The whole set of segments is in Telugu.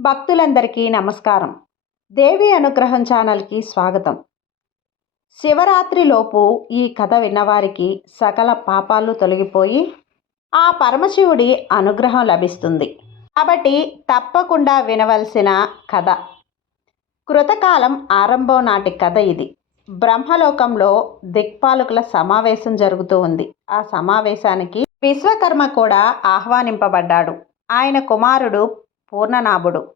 భక్తులందరికీ నమస్కారం. దేవి అనుగ్రహం ఛానల్కి స్వాగతం. శివరాత్రిలోపు ఈ కథ విన్నవారికి సకల పాపాలు తొలగిపోయి ఆ పరమశివుడి అనుగ్రహం లభిస్తుంది. కాబట్టి తప్పకుండా వినవలసిన కథ. కృతకాలం ఆరంభం నాటి కథ ఇది. బ్రహ్మలోకంలో దిక్పాలకుల సమావేశం జరుగుతూ ఉంది. ఆ సమావేశానికి విశ్వకర్మ కూడా ఆహ్వానింపబడ్డాడు. ఆయన కుమారుడు పూర్ణనాభుడు.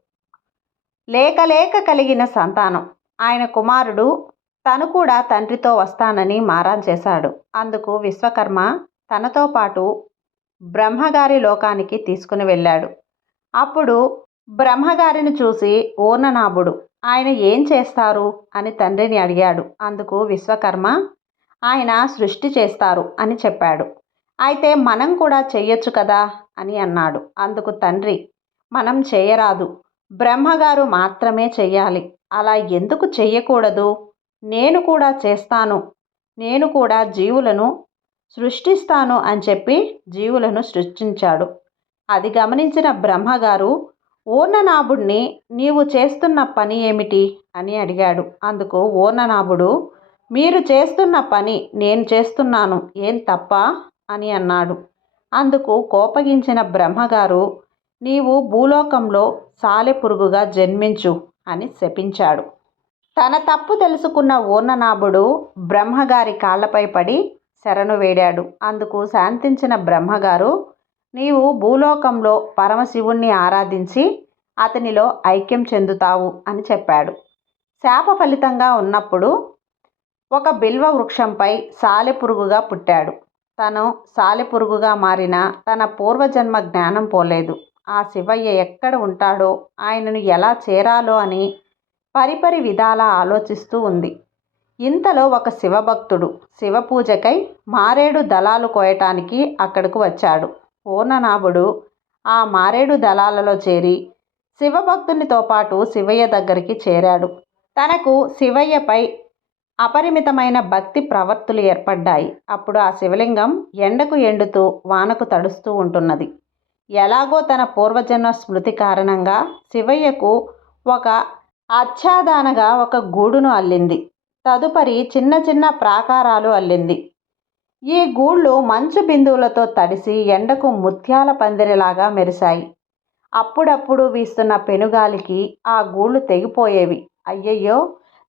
లేక లేక కలిగిన సంతానం. ఆయన కుమారుడు తను కూడా తండ్రితో వస్తానని మారాన్ చేశాడు. అందుకు విశ్వకర్మ తనతో పాటు బ్రహ్మగారి లోకానికి తీసుకుని వెళ్ళాడు. అప్పుడు బ్రహ్మగారిని చూసి ఓర్ణనాభుడు ఆయన ఏం చేస్తారు? అని తండ్రిని అడిగాడు. అందుకు విశ్వకర్మ ఆయన సృష్టి చేస్తారు అని చెప్పాడు. అయితే మనం కూడా చెయ్యొచ్చు కదా? అని అన్నాడు. అందుకు తండ్రి మనం చేయరాదు. బ్రహ్మగారు మాత్రమే చెయ్యాలి. అలా ఎందుకు చెయ్యకూడదు? నేను కూడా చేస్తాను. నేను కూడా జీవులను సృష్టిస్తాను అని చెప్పి జీవులను సృష్టించాడు. అది గమనించిన బ్రహ్మగారు ఓర్ణనాభుడిని నీవు చేస్తున్న పని ఏమిటి? అని అడిగాడు. అందుకు ఓర్ణనాభుడు మీరు చేస్తున్న పని నేను చేస్తున్నాను. ఏం తప్ప? అని అన్నాడు. అందుకు కోపగించిన బ్రహ్మగారు నీవు భూలోకంలో సాలెపురుగుగా జన్మించు అని శపించాడు. తన తప్పు తెలుసుకున్న ఊర్ణనాభుడు బ్రహ్మగారి కాళ్ళపై పడి శరణు వేడాడు. అందుకు శాంతించిన బ్రహ్మగారు నీవు భూలోకంలో పరమశివుణ్ణి ఆరాధించి అతనిలో ఐక్యం చెందుతావు అని చెప్పాడు. శాప ఫలితంగా ఉన్నప్పుడు ఒక బిల్వ వృక్షంపై సాలెపురుగుగా పుట్టాడు. తను సాలెపురుగుగా మారిన తన పూర్వజన్మ జ్ఞానం పోలేదు. ఆ శివయ్య ఎక్కడ ఉంటాడో ఆయనను ఎలా చేరాలో అని పరిపరి విధాలా ఆలోచిస్తూ ఉంది. ఇంతలో ఒక శివభక్తుడు శివపూజకై మారేడు దళాలు కోయటానికి అక్కడకు వచ్చాడు. పూర్ణనాభుడు ఆ మారేడు దళాలలో చేరి శివభక్తునితో పాటు శివయ్య దగ్గరికి చేరాడు. తనకు శివయ్యపై అపరిమితమైన భక్తి ప్రవర్తులు ఏర్పడ్డాయి. అప్పుడు ఆ శివలింగం ఎండకు ఎండుతూ వానకు తడుస్తూ ఉంటున్నది. ఎలాగో తన పూర్వజన్మ స్మృతి కారణంగా శివయ్యకు ఒక ఆచ్ఛాదనగా ఒక గూడును అల్లింది. తదుపరి చిన్న చిన్న ప్రాకారాలు అల్లింది. ఈ గూళ్ళు మంచు బిందువులతో తడిసి ఎండకు ముత్యాల పందిరిలాగా మెరిశాయి. అప్పుడప్పుడు వీస్తున్న పెనుగాలికి ఆ గూళ్ళు తెగిపోయేవి. అయ్యయ్యో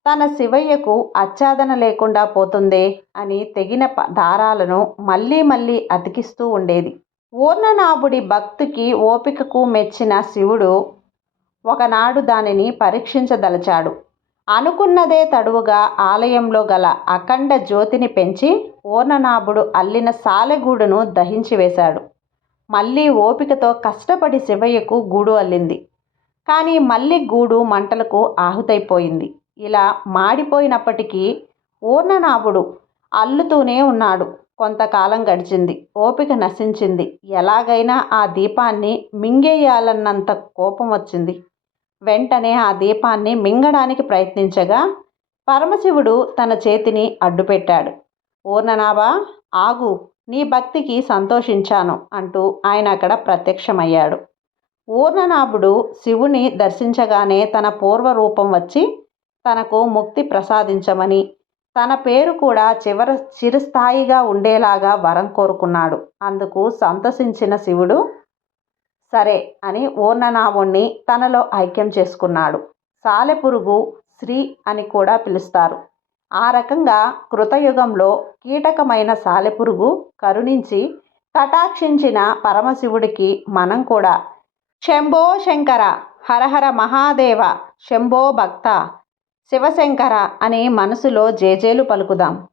తన శివయ్యకు ఆచ్ఛాదన లేకుండా పోతుందే అని తెగిన దారాలను మళ్ళీ మళ్ళీ అతికిస్తూ ఉండేది. ఊర్ణనాభుడి భక్తికి ఓపికకు మెచ్చిన శివుడు ఒకనాడు దానిని పరీక్షించదలచాడు. అనుకున్నదే తడువుగా ఆలయంలో గల అఖండ జ్యోతిని పెంచి ఊర్ణనాభుడు అల్లిన సాలెగూడును దహించి వేశాడు. మళ్ళీ ఓపికతో కష్టపడి శివయ్యకు గూడు అల్లింది. కానీ మళ్ళీ గూడు మంటలకు ఆహుతైపోయింది. ఇలా మాడిపోయినప్పటికీ ఊర్ణనాభుడు అల్లుతూనే ఉన్నాడు. కొంతకాలం గడిచింది. ఓపిక నశించింది. ఎలాగైనా ఆ దీపాన్ని మింగేయాలన్నంత కోపం వచ్చింది. వెంటనే ఆ దీపాన్ని మింగడానికి ప్రయత్నించగా పరమశివుడు తన చేతిని అడ్డుపెట్టాడు. ఊర్ణనాభా ఆగు. నీ భక్తికి సంతోషించాను అంటూ ఆయన అక్కడ ప్రత్యక్షమయ్యాడు. ఊర్ణనాభుడు శివుని దర్శించగానే తన పూర్వ రూపం వచ్చి తనకు ముక్తి ప్రసాదించమని తన పేరు కూడా చివర చిరస్థాయిగా ఉండేలాగా వరం కోరుకున్నాడు. అందుకు సంతసించిన శివుడు సరే అని ఊర్ణనాభుణ్ణి తనలో ఐక్యం చేసుకున్నాడు. సాలెపురుగు శ్రీ అని కూడా పిలుస్తారు. ఆ రకంగా కృతయుగంలో కీటకమైన సాలెపురుగు కరుణించి కటాక్షించిన పరమశివుడికి మనం కూడా శంభో శంకర హరహర మహాదేవ శంభో భక్త శివశంకర అని మనసులో జేజేలు పలుకుదాం.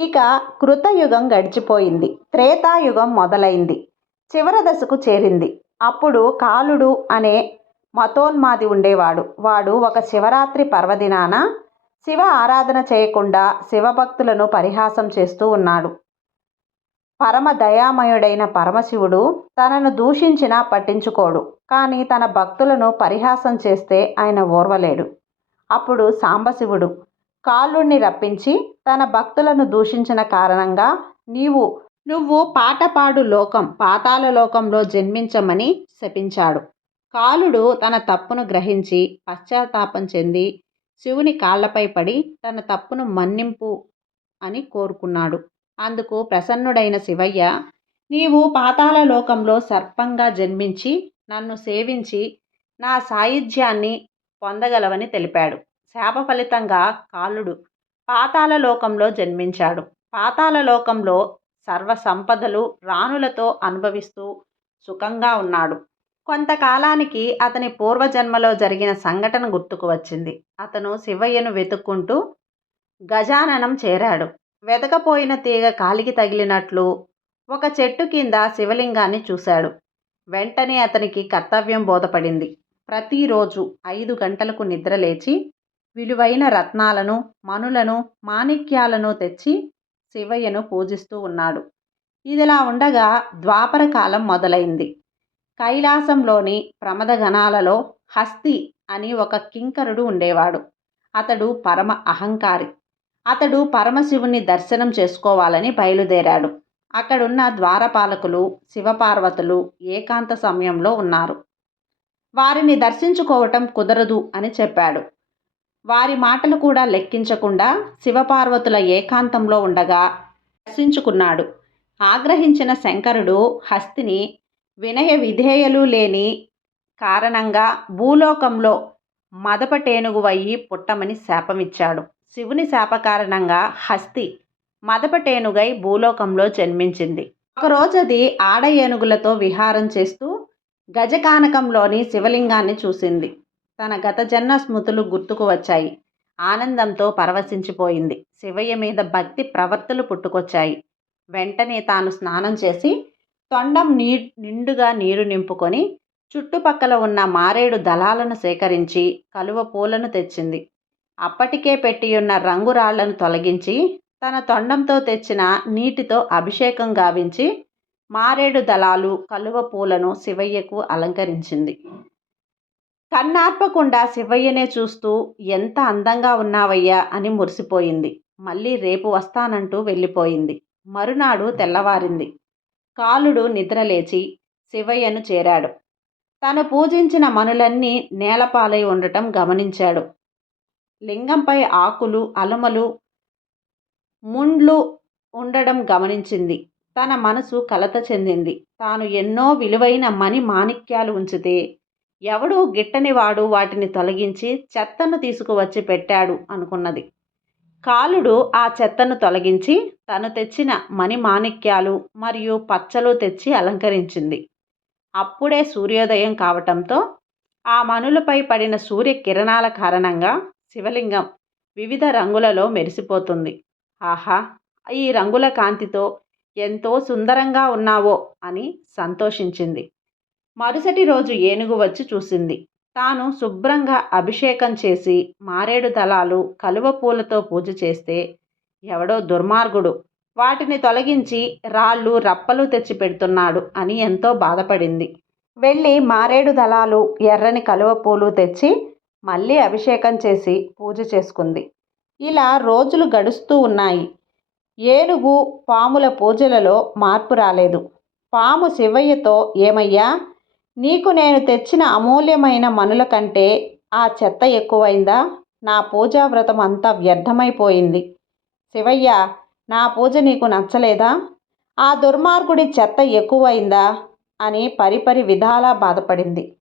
ఇక కృతయుగం గడిచిపోయింది. త్రేతాయుగం మొదలైంది. చివర దశకు చేరింది. అప్పుడు కాలుడు అనే మతోన్మాది ఉండేవాడు. వాడు ఒక శివరాత్రి పర్వదినాన శివ ఆరాధన చేయకుండా శివభక్తులను పరిహాసం చేస్తూ ఉన్నాడు. పరమ దయామయుడైన పరమశివుడు తనను దూషించినా పట్టించుకోడు. కానీ తన భక్తులను పరిహాసం చేస్తే ఆయన ఓర్వలేడు. అప్పుడు సాంబశివుడు కాలుణ్ణి రప్పించి తన భక్తులను దూషించిన కారణంగా నీవు నువ్వు పాటపాడు లోకం పాతాల లోకంలో జన్మించమని శపించాడు. కాలుడు తన తప్పును గ్రహించి పశ్చాత్తాపం చెంది శివుని కాళ్ళపై పడి తన తప్పును మన్నింపు అని కోరుకున్నాడు. అందుకు ప్రసన్నుడైన శివయ్య నీవు పాతాల లోకంలో సర్పంగా జన్మించి నన్ను సేవించి నా సాయుధ్యాన్ని పొందగలవని తెలిపాడు. శాప ఫలితంగా కాలుడు పాతాళలోకంలో జన్మించాడు. పాతాళలోకంలో సర్వ సంపదలు రాణులతో అనుభవిస్తూ సుఖంగా ఉన్నాడు. కొంతకాలానికి అతని పూర్వజన్మలో జరిగిన సంఘటన గుర్తుకు వచ్చింది. అతను శివయ్యను వెతుక్కుంటూ గజాననం చేరాడు. వెతకపోయిన తీగ కాలికి తగిలినట్లు ఒక చెట్టు కింద శివలింగాన్ని చూశాడు. వెంటనే అతనికి కర్తవ్యం బోధపడింది. ప్రతిరోజు ఐదు గంటలకు నిద్రలేచి విలువైన రత్నాలను మనులను మాణిక్యాలను తెచ్చి శివయ్యను పూజిస్తూ ఉన్నాడు. ఇదిలా ఉండగా ద్వాపర కాలం మొదలైంది. కైలాసంలోని ప్రమదగణాలలో హస్తి అని ఒక కింకరుడు ఉండేవాడు. అతడు పరమ అహంకారి. అతడు పరమశివుని దర్శనం చేసుకోవాలని బయలుదేరాడు. అక్కడున్న ద్వారపాలకులు శివపార్వతులు ఏకాంత సమయంలో ఉన్నారు. వారిని దర్శించుకోవటం కుదరదు అని చెప్పాడు. వారి మాటలు కూడా లెక్కించకుండా శివపార్వతుల ఏకాంతంలో ఉండగా దర్శించుకున్నాడు. ఆగ్రహించిన శంకరుడు హస్తిని వినయ విధేయలు లేని కారణంగా భూలోకంలో మదపటేనుగువయ్యి పుట్టమని శాపమిచ్చాడు. శివుని శాప కారణంగా హస్తి మదపటేనుగై భూలోకంలో జన్మించింది. ఒకరోజు అది ఆడ ఏనుగులతో విహారం చేస్తూ గజకానకంలోని శివలింగాన్ని చూసింది. తన గత జన్మ స్మృతులు గుర్తుకు వచ్చాయి. ఆనందంతో పరవశించిపోయింది. శివయ్య మీద భక్తి ప్రవర్తులు పుట్టుకొచ్చాయి. వెంటనే తాను స్నానం చేసి తొండం నీ నిండుగా నీరు నింపుకొని చుట్టుపక్కల ఉన్న మారేడు దళాలను సేకరించి కలువ పూలను తెచ్చింది. అప్పటికే పెట్టియున్న రంగురాళ్ళను తొలగించి తన తొండంతో తెచ్చిన నీటితో అభిషేకం గావించి మారేడు దళాలు కలువ పూలను శివయ్యకు అలంకరించింది. కన్నార్పకుండా శివయ్యనే చూస్తూ ఎంత అందంగా ఉన్నావయ్యా అని మురిసిపోయింది. మళ్ళీ రేపు వస్తానంటూ వెళ్ళిపోయింది. మరునాడు తెల్లవారింది. కాలుడు నిద్రలేచి శివయ్యను చేరాడు. తను పూజించిన మనులన్నీ నేలపాలై ఉండటం గమనించాడు. లింగంపై ఆకులు అలమలు ముండ్లు ఉండడం గమనించింది. తన మనసు కలత చెందింది. తాను ఎన్నో విలువైన మణి మాణిక్యాలు ఉంచితే ఎవడూ గిట్టనివాడు వాటిని తొలగించి చెత్తను తీసుకువచ్చి పెట్టాడు అనుకున్నది. కాలుడు ఆ చెత్తను తొలగించి తను తెచ్చిన మణి మాణిక్యాలు మరియు పచ్చలు తెచ్చి అలంకరించింది. అప్పుడే సూర్యోదయం కావటంతో ఆ మనులపై పడిన సూర్య కిరణాల కారణంగా శివలింగం వివిధ రంగులలో మెరిసిపోతుంది. ఆహా! ఈ రంగుల కాంతితో ఎంతో సుందరంగా ఉన్నావో అని సంతోషించింది. మరుసటి రోజు ఏనుగు వచ్చి చూసింది. తాను శుభ్రంగా అభిషేకం చేసి మారేడు దళాలు కలువ పూలతో పూజ చేస్తే ఎవడో దుర్మార్గుడు. వాటిని తొలగించి రాళ్ళు రప్పలు తెచ్చి పెడుతున్నాడు అని ఎంతో బాధపడింది. వెళ్ళి మారేడు దళాలు ఎర్రని కలువ పూలు తెచ్చి మళ్ళీ అభిషేకం చేసి పూజ చేసుకుంది. ఇలా రోజులు గడుస్తూ ఉన్నాయి. ఏనుగు పాముల పూజలలో మార్పు రాలేదు. పాము శివయ్యతో ఏమయ్యా? నీకు నేను తెచ్చిన అమూల్యమైన మనుల కంటే ఆ చెత్త ఎక్కువైందా? నా పూజా వ్రతం అంతా వ్యర్థమైపోయింది. శివయ్య నా పూజ నీకు నచ్చలేదా? ఆ దుర్మార్గుడి చెత్త ఎక్కువైందా? అని పరిపరి విధాలా బాధపడింది.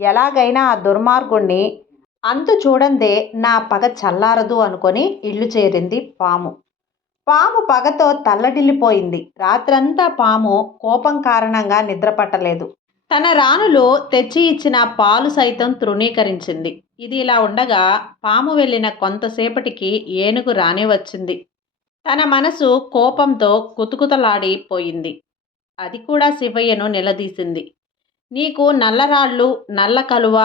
ఎలాగైనా ఆ దుర్మార్గుణ్ణి అంతు చూడందే నా పగ చల్లారదు అనుకొని ఇల్లు చేరింది పాము. పాము పగతో తల్లడిల్లిపోయింది. రాత్రంతా పాము కోపం కారణంగా నిద్రపట్టలేదు. తన రాణులు తెచ్చి ఇచ్చిన పాలు సైతం తృణీకరించింది. ఇది ఇలా ఉండగా పాము వెళ్ళిన కొంతసేపటికి ఏనుగు రానే వచ్చింది. తన మనసు కోపంతో కుతుకుతలాడిపోయింది అది కూడా శివయ్యను నిలదీసింది. నీకు నల్లరాళ్ళు నల్ల కలువ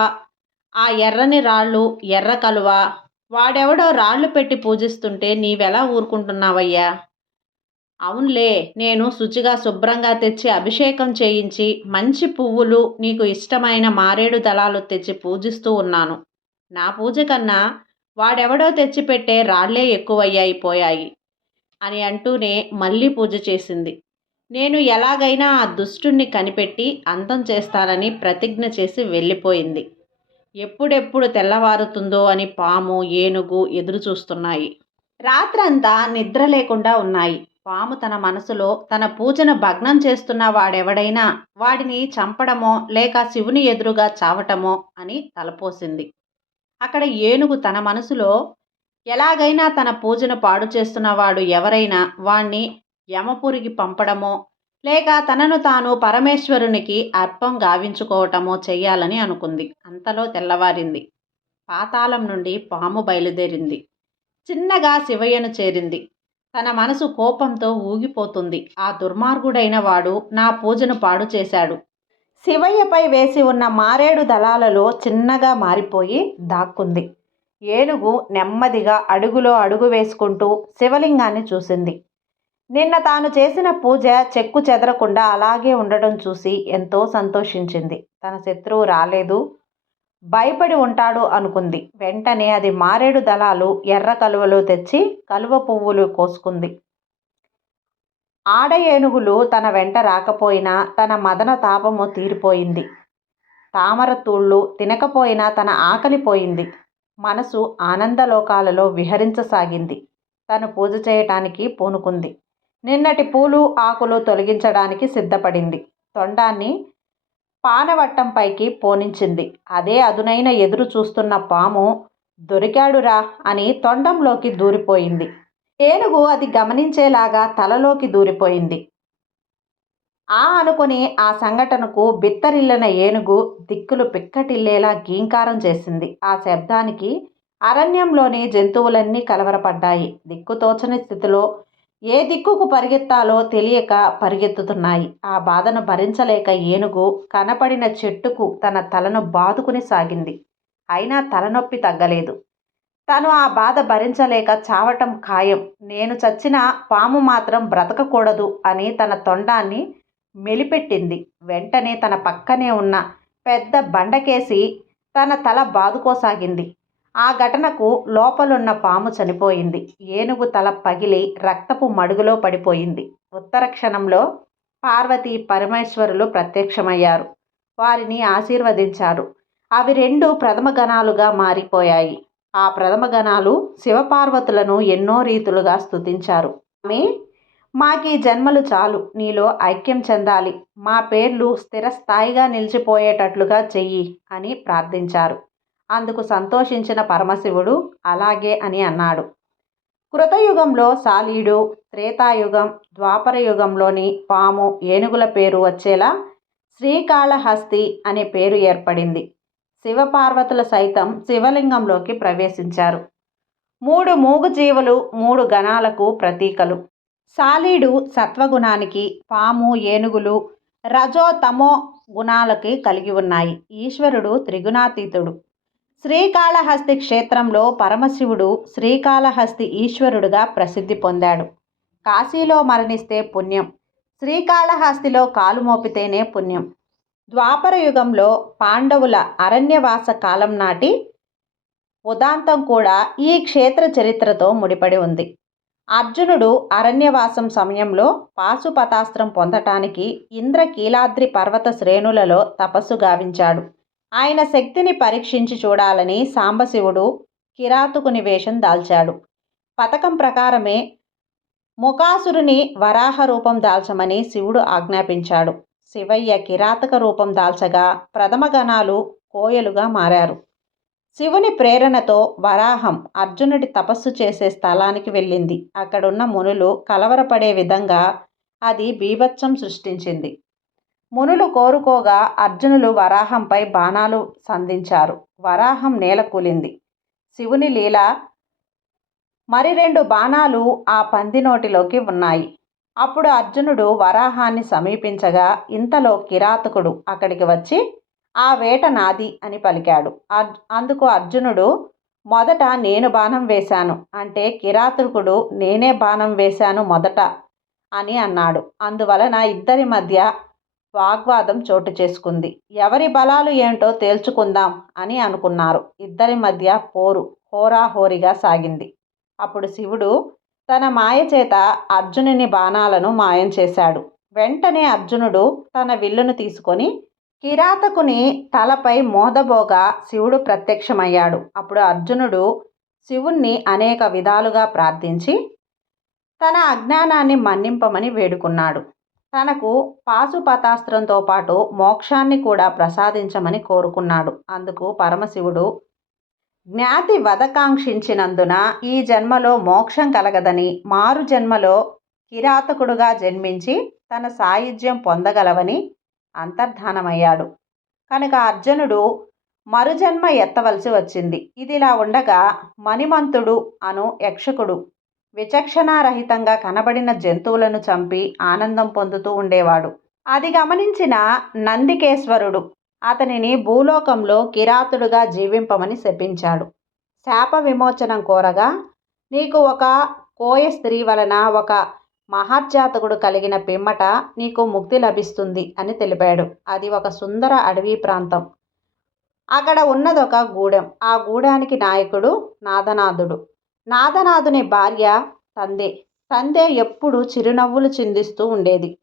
ఆ ఎర్రని రాళ్ళు ఎర్ర కలువ వాడెవడో రాళ్ళు పెట్టి పూజిస్తుంటే నీవెలా ఊరుకుంటున్నావయ్యా? అవునులే నేను శుచిగా శుభ్రంగా తెచ్చి అభిషేకం చేయించి మంచి పువ్వులు నీకు ఇష్టమైన మారేడు దళాలు తెచ్చి పూజిస్తూ ఉన్నాను. నా పూజ కన్నా వాడెవడో తెచ్చిపెట్టే రాళ్ళే ఎక్కువయ్యాయి పోయాయి అని అంటూనే మళ్ళీ పూజ చేసింది. నేను ఎలాగైనా ఆ దుష్టుణ్ణి కనిపెట్టి అంతం చేస్తానని ప్రతిజ్ఞ చేసి వెళ్ళిపోయింది. ఎప్పుడెప్పుడు తెల్లవారుతుందో అని పాము ఏనుగు ఎదురు చూస్తున్నాయి. రాత్రంతా నిద్ర లేకుండా ఉన్నాయి. పాము తన మనసులో తన పూజను భగ్నం చేస్తున్న వాడెవడైనా వాడిని చంపడమో లేక శివుని ఎదురుగా చావటమో అని తలపోసింది. అక్కడ ఏనుగు తన మనసులో ఎలాగైనా తన పూజను పాడు చేస్తున్నవాడు ఎవరైనా వాణ్ణి యమపురికి పంపడమో లేక తనను తాను పరమేశ్వరునికి అర్పం గావించుకోవటమో చెయ్యాలని అనుకుంది. అంతలో తెల్లవారింది. పాతాళం నుండి పాము బయలుదేరింది. చిన్నగా శివయ్యను చేరింది. తన మనసు కోపంతో ఊగిపోతుంది. ఆ దుర్మార్గుడైన వాడు నా పూజను పాడు చేశాడు. శివయ్యపై వేసి ఉన్న మారేడు దళాలలో చిన్నగా మారిపోయి దాక్కుంది. ఏనుగు నెమ్మదిగా అడుగులో అడుగు వేసుకుంటూ శివలింగాన్ని చూసింది. నిన్న తాను చేసిన పూజ చెక్కు చెదరకుండా అలాగే ఉండడం చూసి ఎంతో సంతోషించింది. తన శత్రువు రాలేదు. భయపడి ఉంటాడు అనుకుంది. వెంటనే అది మారేడు దళాలు ఎర్ర కలువలు తెచ్చి కలువ పువ్వులు కోసుకుంది. ఆడ ఏనుగులు తన వెంట రాకపోయినా తన మదన తాపము తీరిపోయింది. తామర తూళ్ళు తినకపోయినా తన ఆకలి పోయింది. మనసు ఆనందలోకాలలో విహరించసాగింది. తను పూజ చేయటానికి పూనుకుంది. నిన్నటి పూలు ఆకులు తొలగించడానికి సిద్ధపడింది. తొండాన్ని పానవట్టంపైకి పోనించింది. అదే అదునైన ఎదురు చూస్తున్న పాము దొరికాడురా అని తొండంలోకి దూరిపోయింది. ఏనుగు అది గమనించేలాగా తలలోకి దూరిపోయింది. ఆ అనుకుని ఆ సంఘటనకు బిత్తరిల్లిన ఏనుగు దిక్కులు పిక్కటిల్లేలా గీంకారం చేసింది. ఆ శబ్దానికి అరణ్యంలోని జంతువులన్నీ కలవరపడ్డాయి. దిక్కుతోచని స్థితిలో ఏ దిక్కుకు పరిగెత్తాలో తెలియక పరిగెత్తుతున్నాయి. ఆ బాధను భరించలేక ఏనుగు కనపడిన చెట్టుకు తన తలను బాదుకుని సాగింది. అయినా తలనొప్పి తగ్గలేదు. తను ఆ బాధ భరించలేక చావటం ఖాయం. నేను చచ్చిన పాము మాత్రం బ్రతకకూడదు అని తన తొండాన్ని మెలిపెట్టింది. వెంటనే తన పక్కనే ఉన్న పెద్ద బండకేసి తన తల బాదుకోసాగింది. ఆ ఘటనకు లోపలున్న పాము చనిపోయింది. ఏనుగు తల పగిలి రక్తపు మడుగులో పడిపోయింది. ఉత్తర క్షణంలో పార్వతి పరమేశ్వరులు ప్రత్యక్షమయ్యారు. వారిని ఆశీర్వదించారు. అవి రెండు ప్రథమ గణాలుగా మారిపోయాయి. ఆ ప్రథమ గణాలు శివపార్వతులను ఎన్నో రీతులుగా స్తుతించారు. ఆమె మాకీ జన్మలు చాలు. నీలో ఐక్యం చెందాలి. మా పేర్లు స్థిరస్థాయిగా నిలిచిపోయేటట్లుగా చెయ్యి అని ప్రార్థించారు. అందుకు సంతోషించిన పరమశివుడు అలాగే అని అన్నాడు. కృతయుగంలో సాలీడు త్రేతాయుగం ద్వాపర యుగంలోని పాము ఏనుగుల పేరు వచ్చేలా శ్రీకాళహస్తి అనే పేరు ఏర్పడింది. శివపార్వతుల సైతం శివలింగంలోకి ప్రవేశించారు. మూడు మూగుజీవులు మూడు గణాలకు ప్రతీకలు. సాలీడు సత్వగుణానికి పాము ఏనుగులు రజో తమో గుణాలకి కలిగి ఉన్నాయి. ఈశ్వరుడు త్రిగుణాతీతుడు. శ్రీకాళహస్తి క్షేత్రంలో పరమశివుడు శ్రీకాళహస్తి ఈశ్వరుడుగా ప్రసిద్ధి పొందాడు. కాశీలో మరణిస్తే పుణ్యం. శ్రీకాళహస్తిలో కాలు మోపితేనే పుణ్యం. ద్వాపర యుగంలో పాండవుల అరణ్యవాస కాలం నాటి ఉదాంతం కూడా ఈ క్షేత్ర చరిత్రతో ముడిపడి ఉంది. అర్జునుడు అరణ్యవాసం సమయంలో పాశుపతాస్త్రం పొందటానికి ఇంద్రకీలాద్రి పర్వత శ్రేణులలో తపస్సు గావించాడు. ఆయన శక్తిని పరీక్షించి చూడాలని సాంబశివుడు కిరాతుకుని వేషం దాల్చాడు. పథకం ప్రకారమే ముఖాసురుని వరాహ రూపం దాల్చమని శివుడు ఆజ్ఞాపించాడు. శివయ్య కిరాతక రూపం దాల్చగా ప్రథమ గణాలు కోయలుగా మారారు. శివుని ప్రేరణతో వరాహం అర్జునుడి తపస్సు చేసే స్థలానికి వెళ్ళింది. అక్కడున్న మునులు కలవరపడే విధంగా అది బీభత్సం సృష్టించింది. మునులు కోరుకోగా అర్జునులు వరాహంపై బాణాలు సంధించారు. వరాహం నేల కూలింది. శివుని లీల మరి రెండు బాణాలు ఆ పంది నోటిలోకి ఉన్నాయి. అప్పుడు అర్జునుడు వరాహాన్ని సమీపించగా ఇంతలో కిరాతకుడు అక్కడికి వచ్చి ఆ వేట నాది అని పలికాడు. అందుకు అర్జునుడు మొదట నేను బాణం వేశాను. అంటే కిరాతకుడు నేనే బాణం వేశాను మొదట అని అన్నాడు. అందువలన ఇద్దరి మధ్య వాగ్వాదం చోటు చేసుకుంది. ఎవరి బలాలు ఏంటో తేల్చుకుందాం అని అనుకున్నారు. ఇద్దరి మధ్య పోరు హోరాహోరీగా సాగింది. అప్పుడు శివుడు తన మాయ చేత అర్జునుని బాణాలను మాయం చేశాడు. వెంటనే అర్జునుడు తన విల్లును తీసుకొని కిరాతకుని తలపై మోదబోగా శివుడు ప్రత్యక్షమయ్యాడు. అప్పుడు అర్జునుడు శివుణ్ణి అనేక విధాలుగా ప్రార్థించి తన అజ్ఞానాన్ని మన్నింపమని వేడుకున్నాడు. తనకు పాశుపతాస్త్రంతో పాటు మోక్షాన్ని కూడా ప్రసాదించమని కోరుకున్నాడు. అందుకు పరమశివుడు జ్ఞాతి వధకాంక్షించినందున ఈ జన్మలో మోక్షం కలగదని మారు జన్మలో కిరాతకుడుగా జన్మించి తన సాయుధ్యం పొందగలవని అంతర్ధానమయ్యాడు. కనుక అర్జునుడు మరుజన్మ ఎత్తవలసి వచ్చింది. ఇదిలా ఉండగా మణిమంతుడు అను యక్షకుడు విచక్షణారహితంగా కనబడిన జంతువులను చంపి ఆనందం పొందుతూ ఉండేవాడు. అది గమనించిన నందికేశ్వరుడు అతనిని భూలోకంలో కిరాతుడుగా జీవింపమని శపించాడు. శాప విమోచనం కోరగా నీకు ఒక కోయ స్త్రీ వలన ఒక మహాజాతకుడు కలిగిన పిమ్మట నీకు ముక్తి లభిస్తుంది అని తెలిపాడు. అది ఒక సుందర అడవి ప్రాంతం. అక్కడ ఉన్నదొక గూడెం. ఆ గూడానికి నాయకుడు నాదనాథుడు. నాదనాథుని భార్య తందే. తందే ఎప్పుడు చిరునవ్వులు చిందిస్తూ ఉండేది.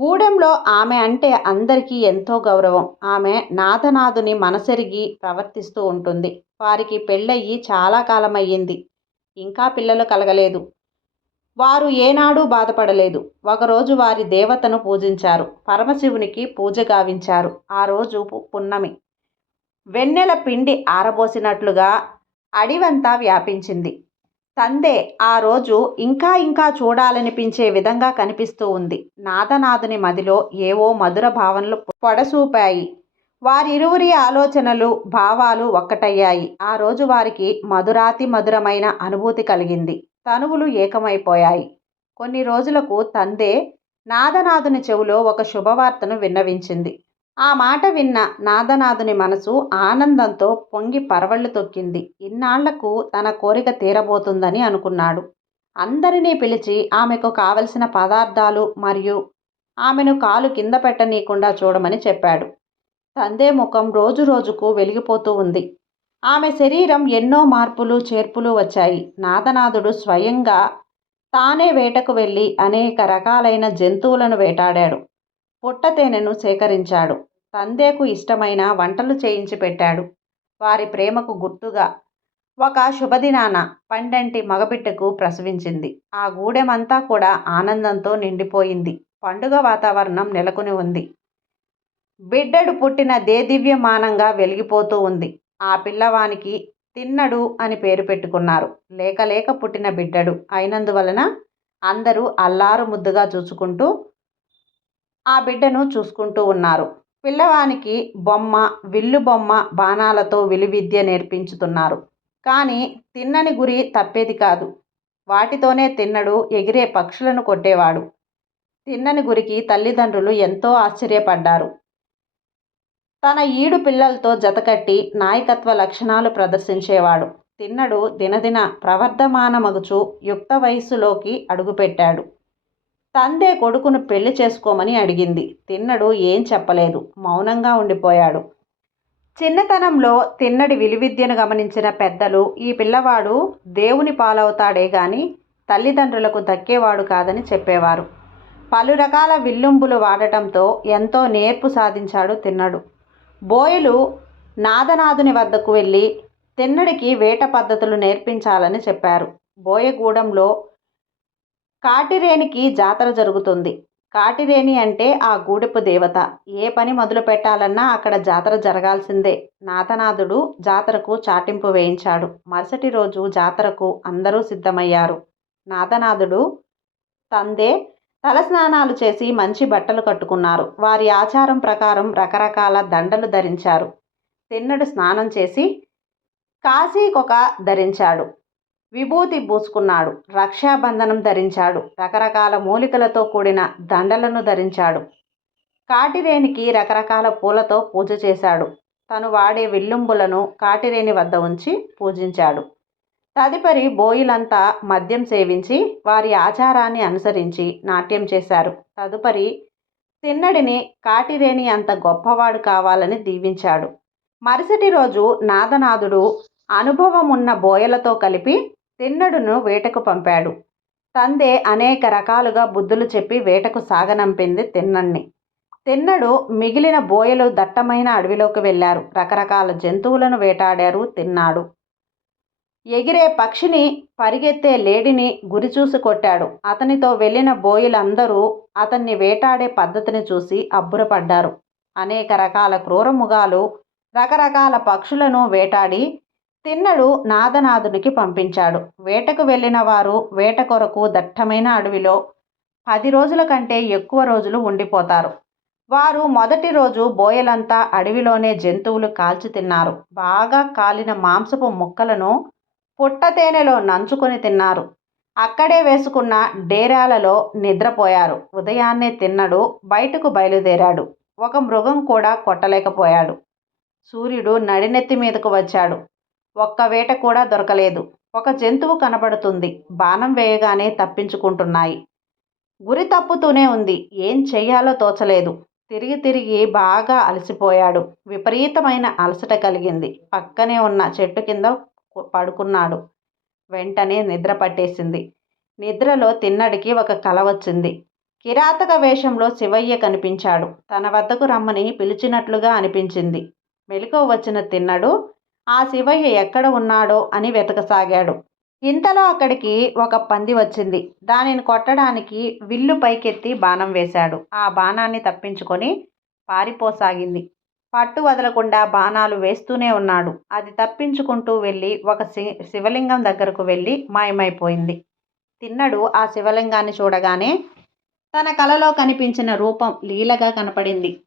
గూడెంలో ఆమె అంటే అందరికీ ఎంతో గౌరవం. ఆమె నాథనాథుని మనసెరిగి ప్రవర్తిస్తూ ఉంటుంది. వారికి పెళ్ళయ్యి చాలా కాలం అయ్యింది ఇంకా పిల్లలు కలగలేదు. వారు ఏనాడూ బాధపడలేదు. ఒకరోజు వారి దేవతను పూజించారు. పరమశివునికి పూజ గావించారు. ఆ రోజు పున్నమి. వెన్నెల పిండి ఆరబోసినట్లుగా అడివంతా వ్యాపించింది. తందే ఆ రోజు ఇంకా ఇంకా చూడాలనిపించే విధంగా కనిపిస్తూ ఉంది. నాదనాథుని మదిలో ఏవో మధుర భావనలు పొడసూపాయి. వారిరువురి ఆలోచనలు భావాలు ఒక్కటయ్యాయి. ఆ రోజు వారికి మధురాతి మధురమైన అనుభూతి కలిగింది. తనువులు ఏకమైపోయాయి. కొన్ని రోజులకు తందే నాదనాథుని చెవులో ఒక శుభవార్తను విన్నవించింది. ఆ మాట విన్న నాదనాథుని మనసు ఆనందంతో పొంగి పరవళ్ళు తొక్కింది. ఇన్నాళ్ళకు తన కోరిక తీరబోతుందని అనుకున్నాడు. అందరినీ పిలిచి ఆమెకు కావలసిన పదార్థాలు మరియు ఆమెను కాలు కింద పెట్టనీయకుండా చూడమని చెప్పాడు. తందే ముఖం రోజు రోజుకు వెలిగిపోతూ ఉంది. ఆమె శరీరం ఎన్నో మార్పులు చేర్పులు వచ్చాయి. నాదనాథుడు స్వయంగా తానే వేటకు వెళ్ళి అనేక రకాలైన జంతువులను వేటాడాడు. పుట్టతేనెను సేకరించాడు. తందేకు ఇష్టమైన వంటలు చేయించి పెట్టాడు. వారి ప్రేమకు గుర్తుగా ఒక శుభదినాన పండంటి మగబిడ్డకు ప్రసవించింది. ఆ గూడెమంతా కూడా ఆనందంతో నిండిపోయింది. పండుగ వాతావరణం నెలకొని ఉంది. బిడ్డడు పుట్టిన దేదివ్యమానంగా వెలిగిపోతూ ఉంది. ఆ పిల్లవానికి తిన్నడు అని పేరు పెట్టుకున్నారు. లేక లేక పుట్టిన బిడ్డడు. అయినందువలన అందరూ అల్లారు ముద్దుగా చూసుకుంటూ ఆ బిడ్డను చూసుకుంటూ ఉన్నారు. పిల్లవానికి బొమ్మ విల్లు బొమ్మ బాణాలతో విలువిద్య నేర్పించుతున్నారు. కానీ తిన్నని గురి తప్పేది కాదు. వాటితోనే తిన్నడు ఎగిరే పక్షులను కొట్టేవాడు. తిన్నని గురికి తల్లిదండ్రులు ఎంతో ఆశ్చర్యపడ్డారు. తన ఈడు పిల్లలతో జతకట్టి నాయకత్వ లక్షణాలు ప్రదర్శించేవాడు. తిన్నడు దినదిన ప్రవర్ధమానమగుచు యుక్త వయస్సులోకి అడుగుపెట్టాడు. తందే కొడుకును పెళ్ళి చేసుకోమని అడిగింది. తిన్నడు ఏం చెప్పలేదు. మౌనంగా ఉండిపోయాడు. చిన్నతనంలో తిన్నడి విలువిద్యను గమనించిన పెద్దలు ఈ పిల్లవాడు దేవుని పాలవుతాడే గాని తల్లిదండ్రులకు దక్కేవాడు కాదని చెప్పేవారు. పలు రకాల విల్లుంబులు వాడటంతో ఎంతో నేర్పు సాధించాడు తిన్నడు. బోయలు నాదనాథుని వద్దకు వెళ్ళి తిన్నడికి వేట పద్ధతులు నేర్పించాలని చెప్పారు. బోయగూడెంలో కాటిరేనికి జాతర జరుగుతుంది. కాటిరేని అంటే ఆ గూడెపు దేవత. ఏ పని మొదలు పెట్టాలన్నా అక్కడ జాతర జరగాల్సిందే. నాథనాథుడు జాతరకు చాటింపు వేయించాడు. మరుసటి రోజు జాతరకు అందరూ సిద్ధమయ్యారు. నాథనాథుడు తందే తలస్నానాలు చేసి మంచి బట్టలు కట్టుకున్నారు. వారి ఆచారం ప్రకారం రకరకాల దండలు ధరించారు. తిన్నడు స్నానం చేసి కాశీకొక ధరించాడు. విభూతి పూసుకున్నాడు. రక్షాబంధనం ధరించాడు. రకరకాల మూలికలతో కూడిన దండలను ధరించాడు. కాటిరేనికి రకరకాల పూలతో పూజ చేశాడు. తను వాడే విల్లుంబులను కాటిరేని వద్ద ఉంచి పూజించాడు. తదుపరి బోయిలంతా మద్యం సేవించి వారి ఆచారాన్ని అనుసరించి నాట్యం చేశారు. తదుపరి తిన్నడిని కాటిరేని అంత గొప్పవాడు కావాలని దీవించాడు. మరుసటి రోజు నాదనాథుడు అనుభవం ఉన్న బోయలతో కలిపి తిన్నడును వేటకు పంపాడు. తందే అనేక రకాలుగా బుద్ధులు చెప్పి వేటకు సాగనంపింది తిన్నణ్ణి. తిన్నడు మిగిలిన బోయలు దట్టమైన అడవిలోకి వెళ్ళారు. రకరకాల జంతువులను వేటాడారు తిన్నాడు. ఎగిరే పక్షిని పరిగెత్తే లేడిని గురిచూసి కొట్టాడు. అతనితో వెళ్ళిన బోయిలందరూ అతన్ని వేటాడే పద్ధతిని చూసి అబ్బురపడ్డారు. అనేక రకాల క్రూరముగాలు రకరకాల పక్షులను వేటాడి తిన్నడు నాదనాథునికి పంపించాడు. వేటకు వెళ్ళిన వారు వేట కొరకు దట్టమైన అడవిలో పది రోజుల కంటే ఎక్కువ రోజులు ఉండిపోతారు. వారు మొదటి రోజు బోయలంతా అడవిలోనే జంతువులు కాల్చి తిన్నారు. బాగా కాలిన మాంసపు ముక్కలను పుట్టతేనెలో నంచుకొని తిన్నారు. అక్కడే వేసుకున్న డేరాలలో నిద్రపోయారు. ఉదయాన్నే తిన్నడు బయటకు బయలుదేరాడు. ఒక మృగం కూడా కొట్టలేకపోయాడు. సూర్యుడు నడినెత్తి మీదకు వచ్చాడు. ఒక్క వేట కూడా దొరకలేదు. ఒక జంతువు కనబడుతుంది. బాణం వేయగానే తప్పించుకుంటున్నాయి. గురి తప్పుతూనే ఉంది. ఏం చెయ్యాలో తోచలేదు. తిరిగి తిరిగి బాగా అలసిపోయాడు. విపరీతమైన అలసట కలిగింది. పక్కనే ఉన్న చెట్టు కింద పడుకున్నాడు. వెంటనే నిద్ర పట్టేసింది. నిద్రలో తిన్నడికి ఒక కల వచ్చింది. కిరాతక వేషంలో శివయ్య కనిపించాడు. తన వద్దకు రమ్మని పిలిచినట్లుగా అనిపించింది. మెలకువ వచ్చిన తిన్నడు ఆ శివయ్య ఎక్కడ ఉన్నాడో అని వెతకసాగాడు. ఇంతలో అక్కడికి ఒక పంది వచ్చింది. దానిని కొట్టడానికి విల్లు పైకెత్తి బాణం వేశాడు. ఆ బాణాన్ని తప్పించుకొని పారిపోసాగింది. పట్టు వదలకుండా బాణాలు వేస్తూనే ఉన్నాడు. అది తప్పించుకుంటూ వెళ్ళి ఒక శి శివలింగం దగ్గరకు వెళ్ళి మాయమైపోయింది. తిన్నడు ఆ శివలింగాన్ని చూడగానే తన కలలో కనిపించిన రూపం లీలగా కనపడింది.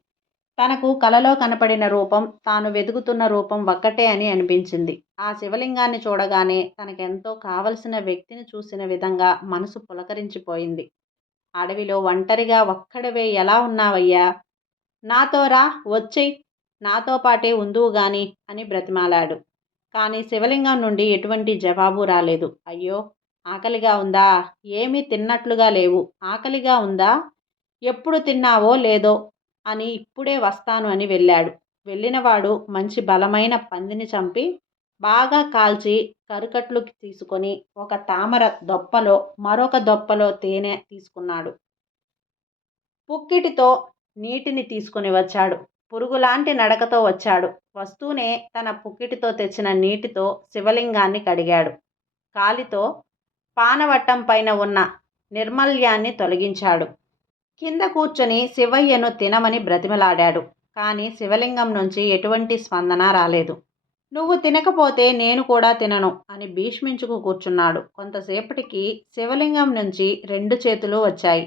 తనకు కలలో కనపడిన రూపం తాను వెతుకుతున్న రూపం ఒక్కటే అని అనిపించింది. ఆ శివలింగాన్ని చూడగానే తనకెంతో కావలసిన వ్యక్తిని చూసిన విధంగా మనసు పులకరించిపోయింది. అడవిలో ఒంటరిగా ఒక్కడవే ఎలా ఉన్నావయ్యా? నాతో రా వచ్చేయ్ నాతో పాటే ఉందువు గాని అని బ్రతిమాలాడు. కానీ శివలింగం నుండి ఎటువంటి జవాబు రాలేదు. అయ్యో ఆకలిగా ఉందా? ఏమీ తిన్నట్లుగా లేవు. ఆకలిగా ఉందా? ఎప్పుడు తిన్నావో లేదో అని ఇప్పుడే వస్తాను అని వెళ్ళాడు. వెళ్ళినవాడు మంచి బలమైన పందిని చంపి బాగా కాల్చి కరుకట్లు తీసుకొని ఒక తామర దొప్పలో మరొక దొప్పలో తేనె తీసుకున్నాడు. పుక్కిటితో నీటిని తీసుకుని వచ్చాడు. పురుగులాంటి నడకతో వచ్చాడు. వస్తూనే తన పుక్కిటితో తెచ్చిన నీటితో శివలింగాన్ని కడిగాడు. కాలితో పానవట్టం పైన ఉన్న నిర్మల్యాన్ని తొలగించాడు. కింద కూర్చొని శివయ్యను తినమని బ్రతిమలాడాడు. కానీ శివలింగం నుంచి ఎటువంటి స్పందన రాలేదు. నువ్వు తినకపోతే నేను కూడా తినను అని భీష్మించుకు కూర్చున్నాడు. కొంతసేపటికి శివలింగం నుంచి రెండు చేతులు వచ్చాయి.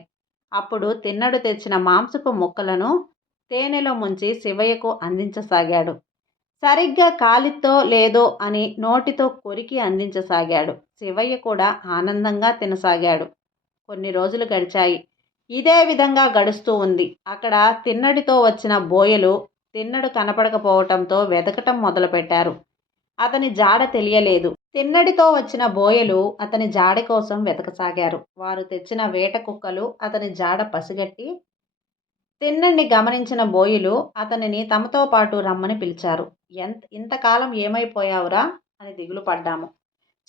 అప్పుడు తిన్నడు తెచ్చిన మాంసపు ముక్కలను తేనెలో ముంచి శివయ్యకు అందించసాగాడు. సరిగ్గా కాలితో లేదో అని నోటితో కొరికి అందించసాగాడు. శివయ్య కూడా ఆనందంగా తినసాగాడు. కొన్ని రోజులు గడిచాయి. ఇదే విధంగా గడుస్తూ ఉంది. అక్కడ తిన్నడితో వచ్చిన బోయలు తిన్నడు కనపడకపోవటంతో వెతకటం మొదలుపెట్టారు. అతని జాడ తెలియలేదు. తిన్నడితో వచ్చిన బోయలు అతని జాడ కోసం వెతకసాగారు. వారు తెచ్చిన వేట కుక్కలు అతని జాడ పసిగట్టి తిన్నడిని గమనించిన బోయిలు అతనిని తమతో పాటు రమ్మని పిలిచారు. ఎంత ఇంతకాలం ఏమైపోయావురా? అని దిగులు పడ్డాము.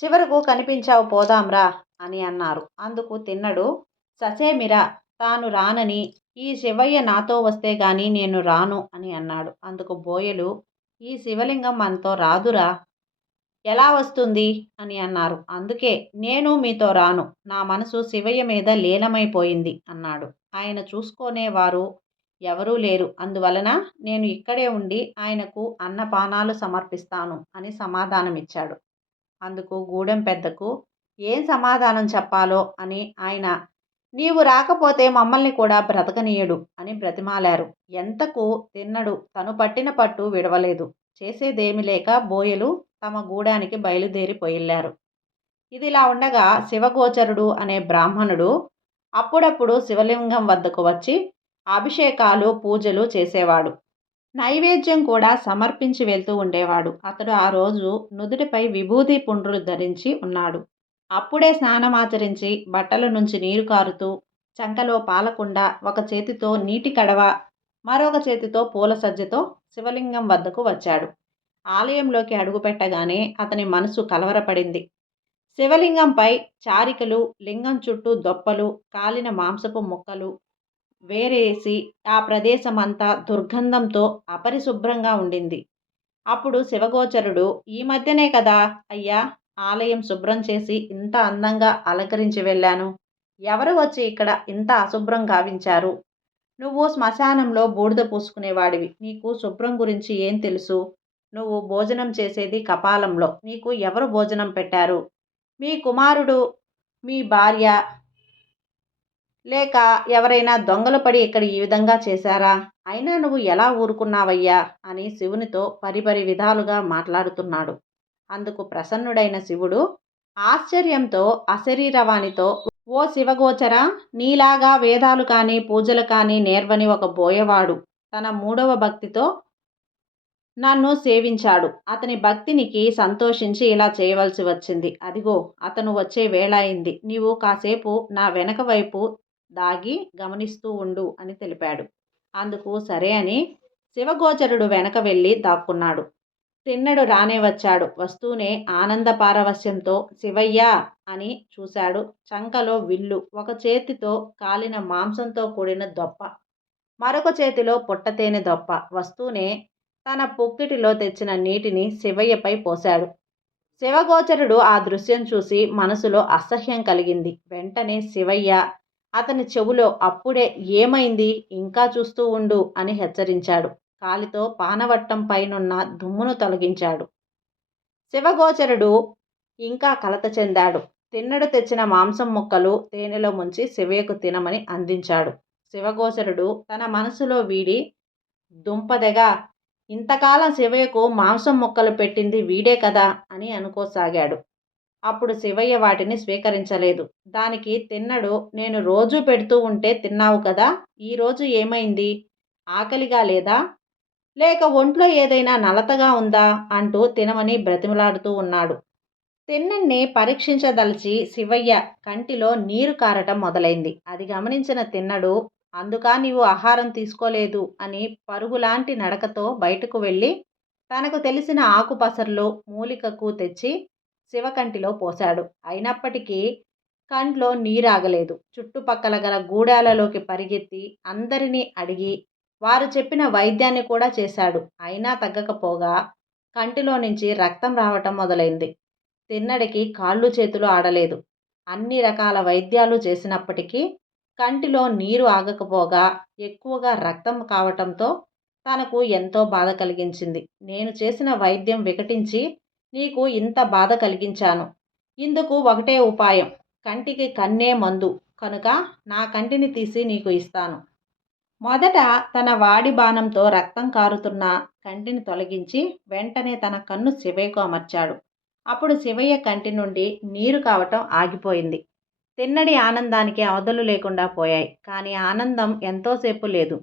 చివరకు కనిపించావు పోదాంరా అని అన్నారు. అందుకు తిన్నడు ససేమిరా తాను రానని ఈ శివయ్య నాతో వస్తే గాని నేను రాను అని అన్నాడు. అందుకు బోయలు ఈ శివలింగం మనతో రాదురా. ఎలా వస్తుంది? అని అన్నారు. అందుకే నేను మీతో రాను. నా మనసు శివయ్య మీద లీనమైపోయింది అన్నాడు. ఆయన చూసుకునేవారు ఎవరూ లేరు. అందువలన నేను ఇక్కడే ఉండి ఆయనకు అన్నపానాలు సమర్పిస్తాను అని సమాధానమిచ్చాడు. అందుకు గూడెం పెద్దకు ఏం సమాధానం చెప్పాలో? అని ఆయన నీవు రాకపోతే మమ్మల్ని కూడా బ్రతకనీయడు అని బ్రతిమాలారు. ఎంతకు తిన్నడు తను పట్టిన పట్టు విడవలేదు. చేసేదేమి లేక బోయలు తమ గూడానికి బయలుదేరిపోయిల్లారు ఇదిలా ఉండగా శివగోచరుడు అనే బ్రాహ్మణుడు అప్పుడప్పుడు శివలింగం వద్దకు వచ్చి అభిషేకాలు పూజలు చేసేవాడు. నైవేద్యం కూడా సమర్పించి వెళ్తూ ఉండేవాడు. అతడు ఆ రోజు నుదుటిపై విభూతి పుండ్రులు ధరించి ఉన్నాడు. అప్పుడే స్నానమాచరించి బట్టల నుంచి నీరు కారుతూ చంకలో పాలకుండ ఒక చేతితో నీటి కడవ మరొక చేతితో పూల సజ్జతో శివలింగం వద్దకు వచ్చాడు. ఆలయంలోకి అడుగుపెట్టగానే అతని మనసు కలవరపడింది. శివలింగంపై చారికలు లింగం చుట్టూ దొప్పలు కాలిన మాంసపు ముక్కలు వేరేసి ఆ ప్రదేశమంతా దుర్గంధంతో అపరిశుభ్రంగా ఉండింది. అప్పుడు శివగోచరుడు ఈ మధ్యనే కదా అయ్యా! ఆలయం శుభ్రం చేసి ఇంత అందంగా అలంకరించి వెళ్ళాను. ఎవరు వచ్చి ఇక్కడ ఇంత అశుభ్రం గావించారు? నువ్వు శ్మశానంలో బూడిద పూసుకునేవాడివి. నీకు శుభ్రం గురించి ఏం తెలుసు? నువ్వు భోజనం చేసేది కపాలంలో. నీకు ఎవరు భోజనం పెట్టారు? మీ కుమారుడు మీ భార్య లేక ఎవరైనా దొంగలు పడి ఇక్కడ ఈ విధంగా చేశారా? అయినా నువ్వు ఎలా ఊరుకున్నావయ్యా? అని శివునితో పరిపరి విధాలుగా మాట్లాడుతున్నాడు. అందుకు ప్రసన్నుడైన శివుడు ఆశ్చర్యంతో అశరీరవాణితో ఓ శివగోచర నీలాగా వేదాలు కానీ పూజలు కానీ నేర్వని ఒక బోయవాడు తన మూడవ భక్తితో నన్ను సేవించాడు. అతని భక్తినికి సంతోషించి ఇలా చేయవలసి వచ్చింది. అదిగో అతను వచ్చే వేళ అయింది. నీవు కాసేపు నా వెనక వైపు దాగి గమనిస్తూ ఉండు అని తెలిపాడు. అందుకు సరే అని శివగోచరుడు వెనక వెళ్ళి దాక్కున్నాడు. తిన్నడు రానే వచ్చాడు. వస్తూనే ఆనంద పారవస్యంతో శివయ్య అని చూశాడు చంకలో విల్లు. ఒక చేతితో కాలిన మాంసంతో కూడిన దొప్ప. మరొక చేతిలో పొట్టతేనె దొప్ప. వస్తూనే తన పొక్కిటిలో తెచ్చిన నీటిని శివయ్యపై పోశాడు. శివగోచరుడు ఆ దృశ్యం చూసి మనసులో అసహ్యం కలిగింది. వెంటనే శివయ్య అతని చెవులో అప్పుడే ఏమైంది? ఇంకా చూస్తూ ఉండు అని హెచ్చరించాడు. కాలితో పానవట్టం పైనున్న దుమ్మును తొలగించాడు. శివగోచరుడు ఇంకా కలత చెందాడు. తిన్నడు తెచ్చిన మాంసం ముక్కలు తేనెలో ముంచి శివయ్యకు తినమని అందించాడు. శివగోచరుడు తన మనసులో వీడి దుంపదెగా ఇంతకాలం శివయ్యకు మాంసం ముక్కలు పెట్టింది వీడే కదా అని అనుకోసాగాడు. అప్పుడు శివయ్య వాటిని స్వీకరించలేదు. దానికి తిన్నడు నేను రోజూ పెడుతూ ఉంటే తిన్నావు కదా ఈరోజు ఏమైంది? ఆకలిగా లేదా? లేక ఒంట్లో ఏదైనా నలతగా ఉందా అంటూ తినమని బ్రతిమలాడుతూ ఉన్నాడు. తిన్నన్ని పరీక్షించదలిచి శివయ్య కంటిలో నీరు కారటం మొదలైంది. అది గమనించిన తిన్నడు అందుకా నీవు ఆహారం తీసుకోలేదు అని పరుగులాంటి నడకతో బయటకు వెళ్ళి తనకు తెలిసిన ఆకుపసర్లు మూలికకు తెచ్చి శివకంటిలో పోశాడు. అయినప్పటికీ కంట్లో నీరాగలేదు. చుట్టుపక్కల గల గూడాలలోకి పరిగెత్తి అందరినీ అడిగి వారు చెప్పిన వైద్యాన్ని కూడా చేశాడు. అయినా తగ్గకపోగా కంటిలో నుంచి రక్తం రావటం మొదలైంది. తిన్నడికి కాళ్ళు చేతులు ఆడలేదు. అన్ని రకాల వైద్యాలు చేసినప్పటికీ కంటిలో నీరు ఆగకపోగా ఎక్కువగా రక్తం కావటంతో తనకు ఎంతో బాధ కలిగించింది. నేను చేసిన వైద్యం వికటించి నీకు ఇంత బాధ కలిగించాను. ఇందుకు ఒకటే ఉపాయం. కంటికి కన్నే మందు. కనుక నా కంటిని తీసి నీకు ఇస్తాను. మొదట తన వాడి బాణంతో రక్తం కారుతున్న కంటిని తొలగించి వెంటనే తన కన్ను శివయ్యకు అమర్చాడు. అప్పుడు శివయ్య కంటి నుండి నీరు కావటం ఆగిపోయింది. తిన్నడి ఆనందానికి అవధులు లేకుండా పోయాయి. కానీ ఆనందం ఎంతోసేపు లేదు.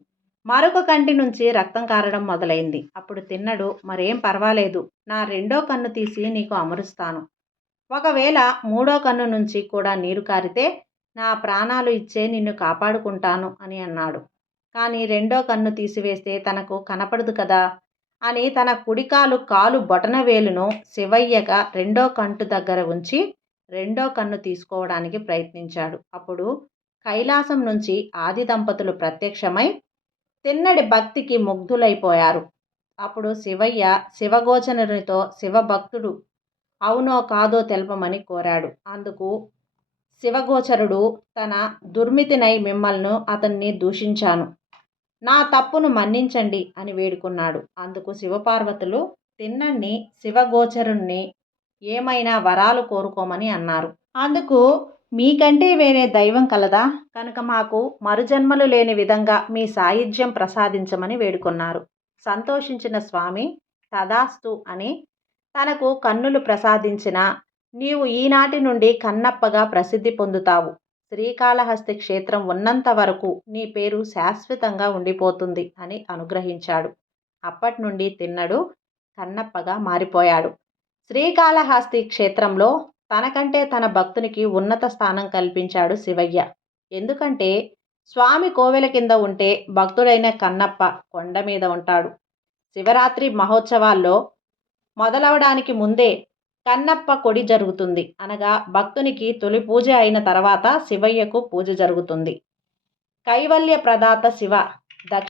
మరొక కంటి నుంచి రక్తం కారడం మొదలైంది. అప్పుడు తిన్నడు మరేం పర్వాలేదు. నా రెండో కన్ను తీసి నీకు అమరుస్తాను. ఒకవేళ మూడో కన్ను నుంచి కూడా నీరు కారితే నా ప్రాణాలు ఇచ్చే నిన్ను కాపాడుకుంటాను అని అన్నాడు. కానీ రెండో కన్ను తీసివేస్తే తనకు కనపడదు కదా? అని తన కుడికాలు కాలు బొటనవేలును శివయ్యగా రెండో కంటు దగ్గర ఉంచి రెండో కన్ను తీసుకోవడానికి ప్రయత్నించాడు. అప్పుడు కైలాసం నుంచి ఆది దంపతులు ప్రత్యక్షమై తిన్నడి భక్తికి ముగ్ధులైపోయారు. అప్పుడు శివయ్య శివగోచనునితో శివభక్తుడు అవునో కాదో తెలపమని కోరాడు. అందుకు శివగోచరుడు తన దుర్మితినై మిమ్మల్ని అతన్ని దూషించాను. నా తప్పును మన్నించండి అని వేడుకున్నాడు. అందుకు శివపార్వతులు తిన్నన్ని శివగోచరుణ్ణి ఏమైనా వరాలు కోరుకోమని అన్నారు. అందుకు మీకంటే వేరే దైవం కలదా? కనుక మాకు మరుజన్మలు లేని విధంగా మీ సాయుధ్యం ప్రసాదించమని వేడుకున్నారు. సంతోషించిన స్వామి తదాస్తు అని తనకు కన్నులు ప్రసాదించిన నీవు ఈనాటి నుండి కన్నప్పగా ప్రసిద్ధి పొందుతావు. శ్రీకాళహస్తి క్షేత్రం ఉన్నంత వరకు నీ పేరు శాశ్వతంగా ఉండిపోతుంది అని అనుగ్రహించాడు. అప్పటి నుండి తిన్నడు కన్నప్పగా మారిపోయాడు. శ్రీకాళహస్తి క్షేత్రంలో తనకంటే తన భక్తునికి ఉన్నత స్థానం కల్పించాడు శివయ్య. ఎందుకంటే స్వామి కోవెల కింద ఉంటే భక్తుడైన కన్నప్ప కొండ మీద ఉంటాడు. శివరాత్రి మహోత్సవాల్లో మొదలవడానికి ముందే కన్నప్ప కొడి జరుగుతుంది. అనగా భక్తునికి తొలి పూజ అయిన తర్వాత శివయ్యకు పూజ జరుగుతుంది. కైవల్య ప్రదాత శివ దక్ష